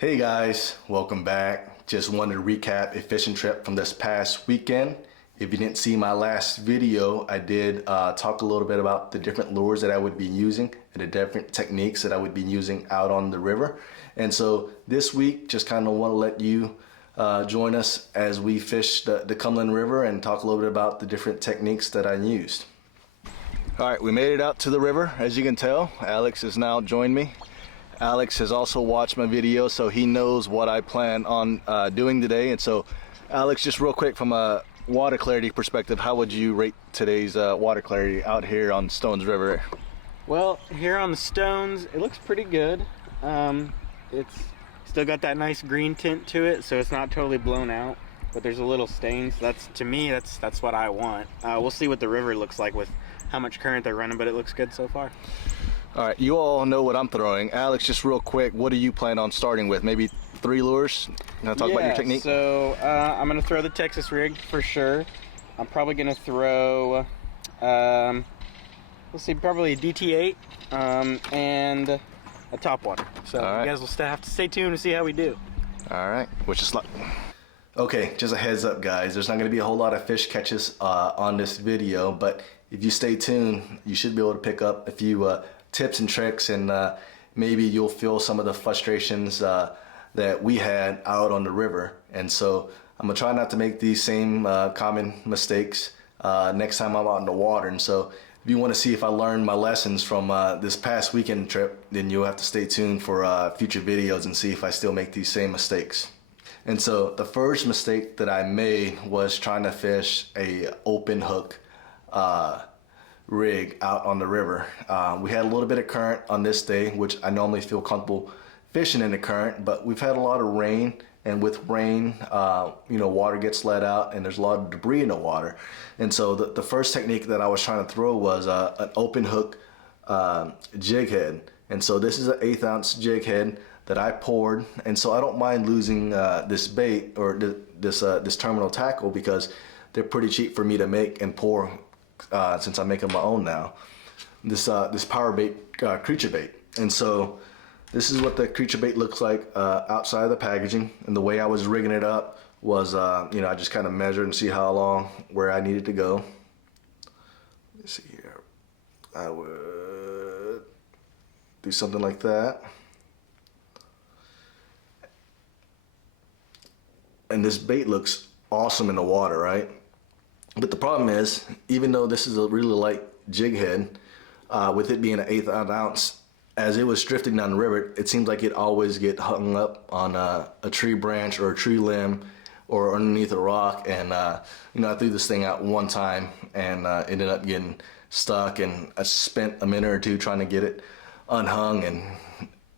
Hey guys, welcome back. Just wanted to recap a fishing trip from this past weekend. If you didn't see my last video, I did talk a little bit about the different lures that I would be using and the different techniques that I would be using out on the river. And so this week, just kind of want to let you join us as we fish the Cumberland River and talk a little bit about the different techniques that I used. All right, we made it out to the river. As you can tell, Alex has now joined me. Alex has also watched my video, so he knows what I plan on doing today. And so, Alex, just real quick, from a water clarity perspective, how would you rate today's water clarity out here on Stones River? Well, here on the Stones, it looks pretty good. It's still got that nice green tint to it, so it's not totally blown out, but there's a little stain. So to me, that's what I want. We'll see what the river looks like with how much current they're running, but it looks good so far. All right, you all know what I'm throwing. Alex, just real quick, what do you plan on starting with? Maybe 3 lures? Can I talk about your technique? So I'm going to throw the Texas rig for sure. I'm probably going to throw, let's see, probably a DT8 and a top water. So you guys will still have to stay tuned to see how we do. All right, wish us luck. Okay, just a heads up guys, there's not going to be a whole lot of fish catches on this video, but if you stay tuned, you should be able to pick up a few tips and tricks, and maybe you'll feel some of the frustrations that we had out on the river. And so I'm gonna try not to make these same common mistakes next time I'm out in the water. And so if you want to see if I learned my lessons from this past weekend trip, then you'll have to stay tuned for future videos and see if I still make these same mistakes. And so the first mistake that I made was trying to fish a open hook rig out on the river. We had a little bit of current on this day, which I normally feel comfortable fishing in the current, but we've had a lot of rain, and with rain, water gets let out and there's a lot of debris in the water. And so the first technique that I was trying to throw was an open hook jig head. And so this is an 1/8 ounce jig head that I poured, and so I don't mind losing this bait or this terminal tackle because they're pretty cheap for me to make and pour since I'm making my own now. This power bait creature bait. And so this is what the creature bait looks like outside of the packaging. And the way I was rigging it up was I just kind of measured and see how long where I needed to go. Let's see here, I would do something like that. And this bait looks awesome in the water, right? But the problem is, even though this is a really light jig head, with it being an 1/8 ounce, as it was drifting down the river, it seems like it always get hung up on a tree branch or a tree limb or underneath a rock. And I threw this thing out one time and ended up getting stuck, and I spent a minute or two trying to get it unhung,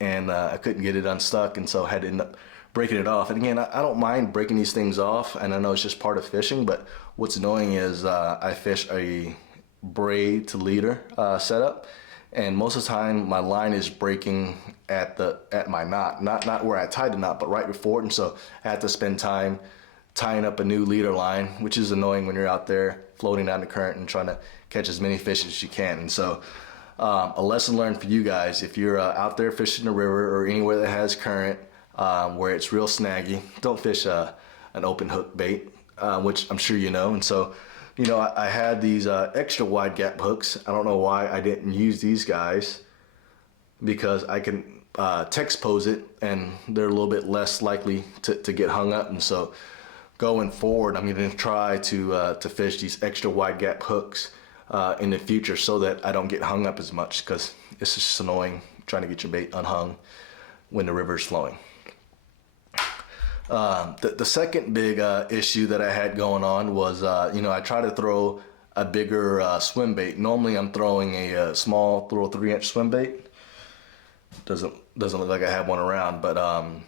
and I couldn't get it unstuck, and so I had to end up breaking it off. And again, I don't mind breaking these things off, and I know it's just part of fishing, but what's annoying is I fish a braid to leader setup, and most of the time my line is breaking at my knot, not where I tied the knot, but right before it. And so I have to spend time tying up a new leader line, which is annoying when you're out there floating down the current and trying to catch as many fish as you can. And so a lesson learned for you guys: if you're out there fishing the river or anywhere that has current, where it's real snaggy, don't fish an open hook bait, which I'm sure you know. And so, I had these extra wide gap hooks. I don't know why I didn't use these guys, because I can text pose it and they're a little bit less likely to get hung up. And so going forward, I'm going to try to fish these extra wide gap hooks in the future so that I don't get hung up as much, because it's just annoying trying to get your bait unhung when the river's flowing. The second big issue that I had going on was, I try to throw a bigger swim bait. Normally I'm throwing a small 3-inch swim bait. Doesn't look like I have one around, but I'm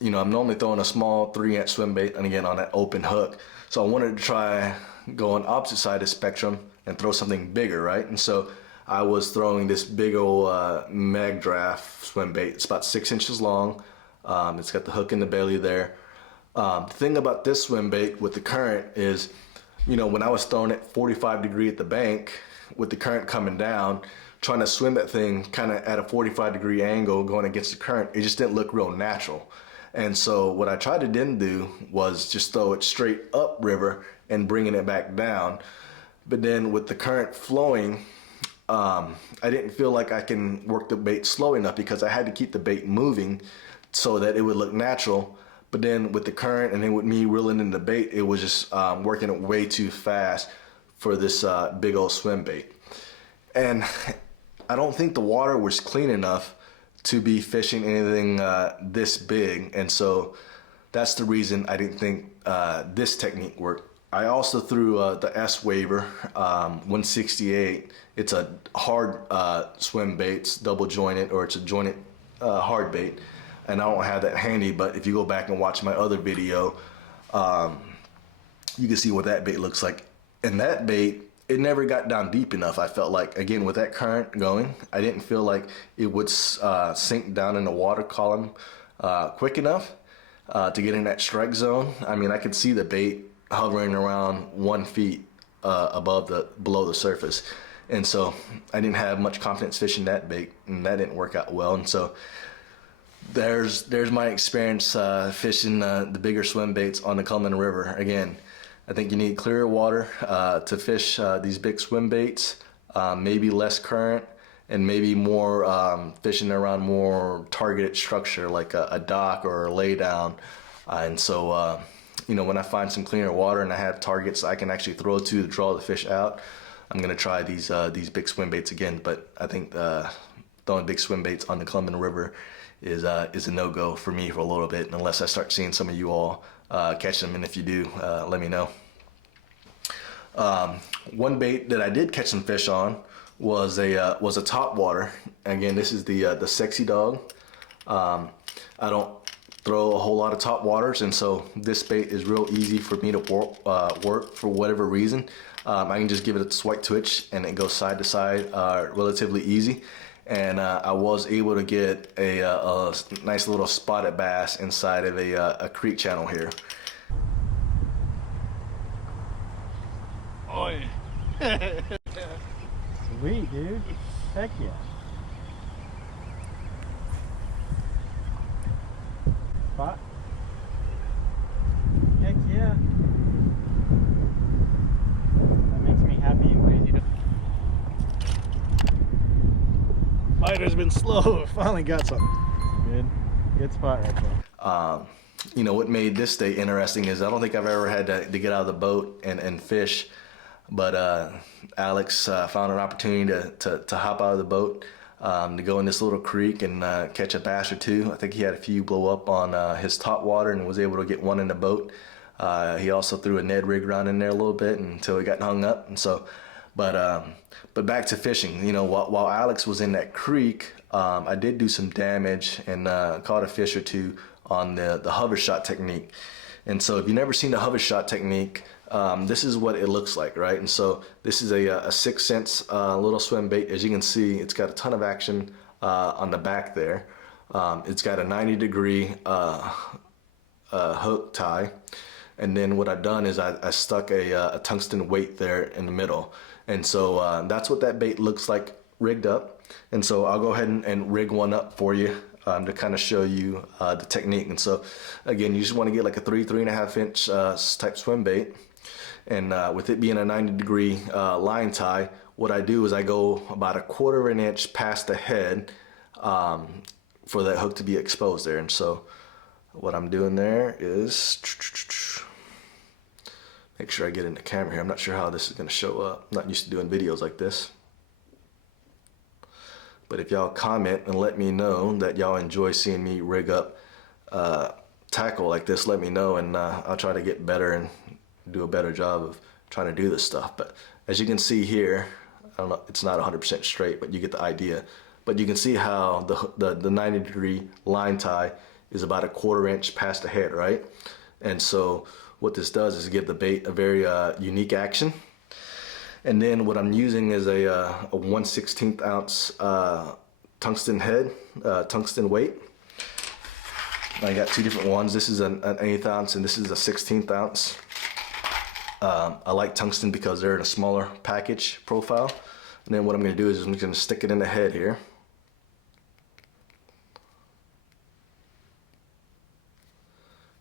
normally throwing a small 3-inch swim bait, and again on that open hook. So I wanted to try go on opposite side of the spectrum and throw something bigger, right? And so I was throwing this big old mag draft swim bait. It's about 6 inches long. It's got the hook in the belly there. The thing about this swim bait with the current is, when I was throwing it 45 degree at the bank with the current coming down, trying to swim that thing kind of at a 45-degree angle going against the current, it just didn't look real natural. And so what I tried to then do was just throw it straight up river and bringing it back down. But then with the current flowing, I didn't feel like I can work the bait slow enough because I had to keep the bait moving so that it would look natural. But then with the current and then with me reeling in the bait, it was just working it way too fast for this big old swim bait. And I don't think the water was clean enough to be fishing anything this big. And so that's the reason I didn't think this technique worked. I also threw the S Waver 168. It's a hard swim bait. It's double jointed, or it's a jointed hard bait. And I don't have that handy, but if you go back and watch my other video, you can see what that bait looks like. And that bait, it never got down deep enough. I felt like, again, with that current going, I didn't feel like it would sink down in the water column quick enough to get in that strike zone. I mean, I could see the bait hovering around 1 feet below the surface. And so I didn't have much confidence fishing that bait, and that didn't work out well. And so there's my experience fishing the bigger swim baits on the Cumberland River. Again, I think you need clearer water to fish these big swim baits, maybe less current, and maybe more fishing around more targeted structure like a dock or a lay down. And so, you know, when I find some cleaner water and I have targets I can actually throw to draw the fish out, I'm gonna try these big swim baits again. But I think throwing big swim baits on the Cumberland River is a no-go for me for a little bit, unless I start seeing some of you all catch them. And if you do, let me know. One bait that I did catch some fish on was a top water. Again, this is the Sexy Dog. I don't throw a whole lot of top waters, and so this bait is real easy for me to work for whatever reason. I can just give it a swipe twitch and it goes side to side relatively easy. And I was able to get a nice little spotted bass inside of a creek channel here. Oi. Sweet, dude. Heck yeah. Spot? Heck yeah. That makes me happy and crazy to... Fighter's been slow. Finally got something. Good spot right there. You know, what made this day interesting is I don't think I've ever had to get out of the boat and fish, but Alex found an opportunity to hop out of the boat, to go in this little creek and catch a bass or two. I think he had a few blow up on his top water and was able to get one in the boat. He also threw a Ned rig around in there a little bit until he got hung up. And so, but back to fishing. You know, while Alex was in that creek, I did do some damage and caught a fish or two on the hover shot technique. And so if you've never seen the hover shot technique, this is what it looks like, right? And so this is a 6 cents little swim bait. As you can see, it's got a ton of action on the back there. It's got a 90-degree hook tie. And then what I've done is I stuck a tungsten weight there in the middle. And so that's what that bait looks like rigged up. And so I'll go ahead and rig one up for you to kind of show you the technique. And so again, you just want to get like a 3.5 inch type swim bait. And with it being a 90-degree line tie, what I do is I go about 1/4 inch past the head for that hook to be exposed there. And so what I'm doing there is make sure I get in the camera here. I'm not sure how this is going to show up. I'm not used to doing videos like this. But if y'all comment and let me know that y'all enjoy seeing me rig up tackle like this, let me know, and I'll try to get better and do a better job of trying to do this stuff. But as you can see here, I don't know, it's not 100% straight, but you get the idea. But you can see how the 90-degree line tie is about 1/4 inch past the head, right? And so what this does is give the bait a very unique action. And then what I'm using is a 1/16 ounce tungsten head, tungsten weight. I got two different ones. This is an 1/8 ounce and this is a 1/16 ounce. I like tungsten because they're in a smaller package profile. And then what I'm going to do is I'm just going to stick it in the head here.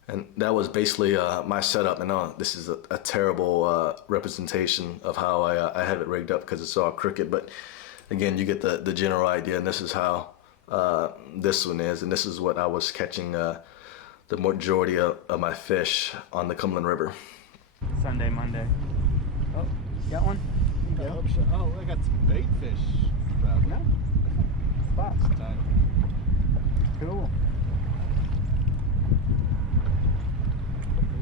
And that was basically my setup. And this is a terrible representation of how I have it rigged up because it's all crooked. But again, you get the general idea. And this is how this one is. And this is what I was catching the majority of my fish on the Cumberland River. Sunday, Monday. Oh, got one? Yeah. Oh, I got some bait fish. No. Spots. Cool.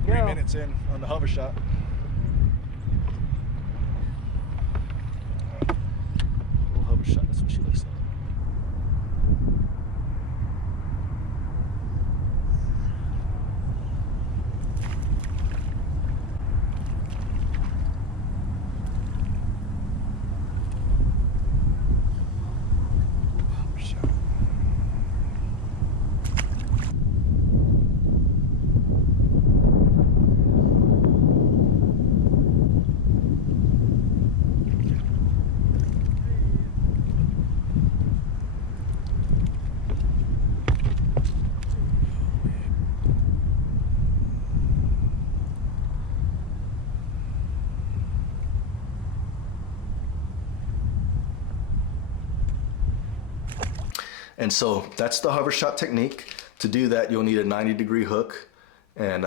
3 minutes in on the hover shot. Little hover shot, that's what she looks like. Hover shot. And so that's the hover shot technique. To do that, you'll need a 90-degree hook. And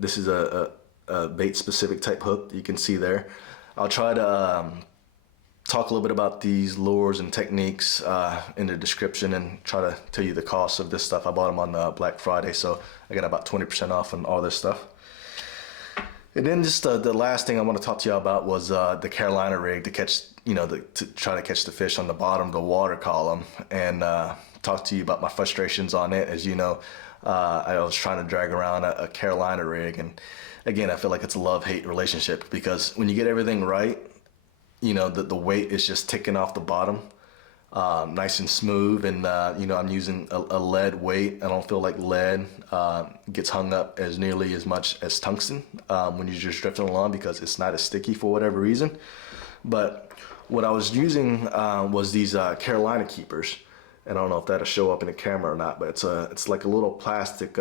this is a bait specific type hook that you can see there. I'll try to talk a little bit about these lures and techniques in the description and try to tell you the cost of this stuff. I bought them on Black Friday, so I got about 20% off on all this stuff. And then just the last thing I want to talk to you about was the Carolina rig to catch, to try to catch the fish on the bottom of the water column, and talk to you about my frustrations on it. As you know, I was trying to drag around a Carolina rig, and again, I feel like it's a love-hate relationship, because when you get everything right, the weight is just ticking off the bottom, nice and smooth, and I'm using a lead weight. I don't feel like lead gets hung up as nearly as much as tungsten when you're just drifting along, because it's not as sticky for whatever reason. But what I was using was these Carolina keepers. And I don't know if that'll show up in the camera or not, but it's like a little plastic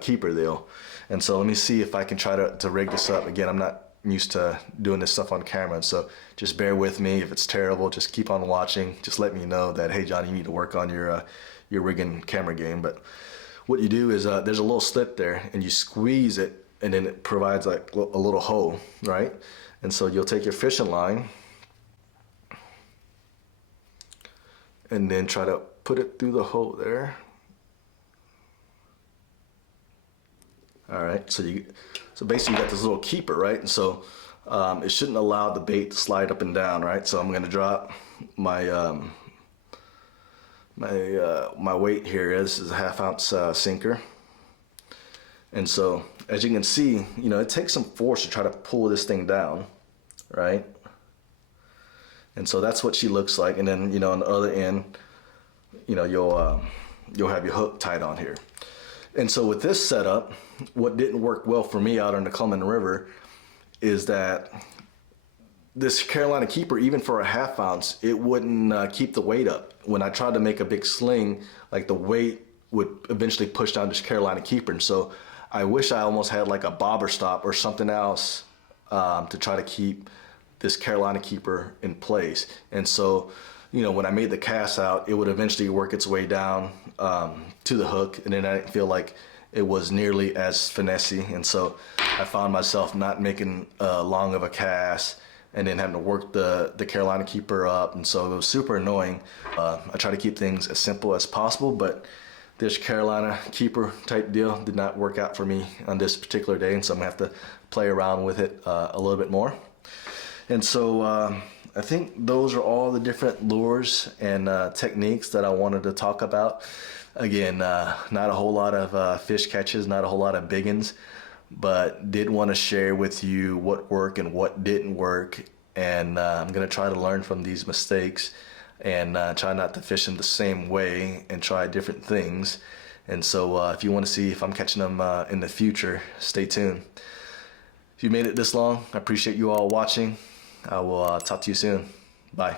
keeper deal. And so let me see if I can try to rig this up. Again, I'm not used to doing this stuff on camera, and so just bear with me. If it's terrible, just keep on watching. Just let me know that, hey Johnny, you need to work on your rigging camera game. But what you do is there's a little slit there, and you squeeze it, and then it provides like a little hole, right? And so you'll take your fishing line and then try to put it through the hole there. All right, so basically you got this little keeper, right? And so it shouldn't allow the bait to slide up and down, right? So I'm gonna drop my my weight here. This is a 1/2 ounce sinker. And so as you can see, it takes some force to try to pull this thing down, right? And so that's what she looks like. And then, on the other end, you'll have your hook tied on here. And so with this setup, what didn't work well for me out on the Cumberland River is that this Carolina keeper, even for a 1/2 ounce, it wouldn't keep the weight up. When I tried to make a big sling, like the weight would eventually push down this Carolina keeper. And so I wish I almost had like a bobber stop or something else to try to keep this Carolina keeper in place. And so, when I made the cast out, it would eventually work its way down to the hook, and then I didn't feel like it was nearly as finessey. And so I found myself not making long of a cast, and then having to work the Carolina keeper up, and so it was super annoying. I try to keep things as simple as possible, but this Carolina keeper type deal did not work out for me on this particular day, and so I'm gonna have to play around with it a little bit more. And so I think those are all the different lures and techniques that I wanted to talk about. Again, not a whole lot of fish catches, not a whole lot of biggins, but did want to share with you what worked and what didn't work. And I'm going to try to learn from these mistakes and try not to fish them the same way and try different things. And so if you want to see if I'm catching them in the future, stay tuned. If you made it this long, I appreciate you all watching. I will talk to you soon. Bye.